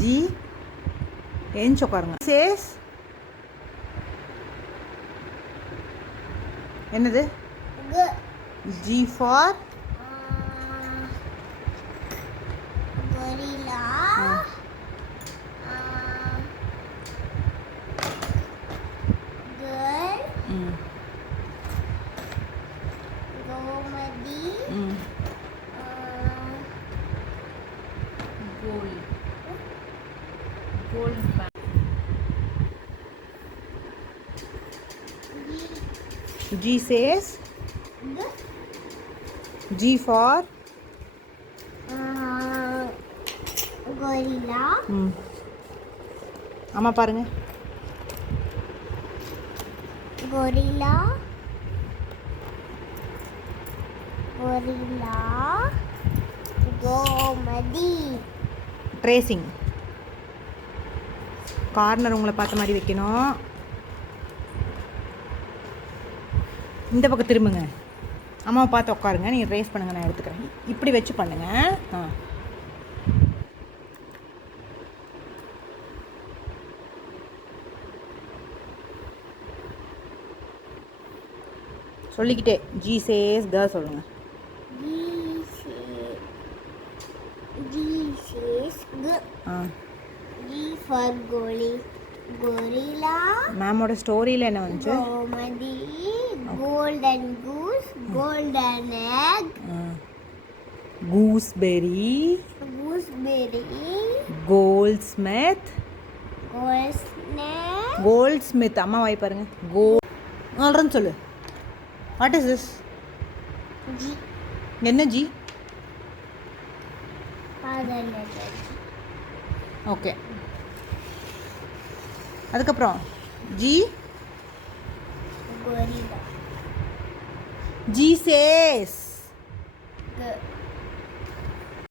G ஏஞ்சி உட்காருங்க. Chase என்னது? G for gorilla. Girl. Gomadi. Gold band. G says G for gorilla. அம்மா பாருங்க. Gorilla. Gorilla. Gomadi. Tracing. Corner உங்களை பார்த்த மாதிரி வைக்கணும். இந்த பக்கம் திரும்புங்க. அம்மாவை பார்த்து உட்காருங்க. நீங்கள் ட்ரேஸ் பண்ணுங்கள், நான் எடுத்துக்கிறேன். இப்படி வச்சு பண்ணுங்கள். சொல்லிக்கிட்டே ஜி சேஸ் க சொல்லுங்க. G says G. G for gorilla. மேமோட ஸ்டோரியில் என்ன வந்துச்சு? Gomadi. Golden goose. Golden egg. Gooseberry. Gooseberry. Goldsmith. Goldsmith. Goldsmith. அம்மா வாய் பாருங்க. சொல்கிறேன்னு சொல்லு. What is this? G. என்ன ஜி? Father letter. ஓகே. அதுக்கப்புறம் G Gorilla. G says G.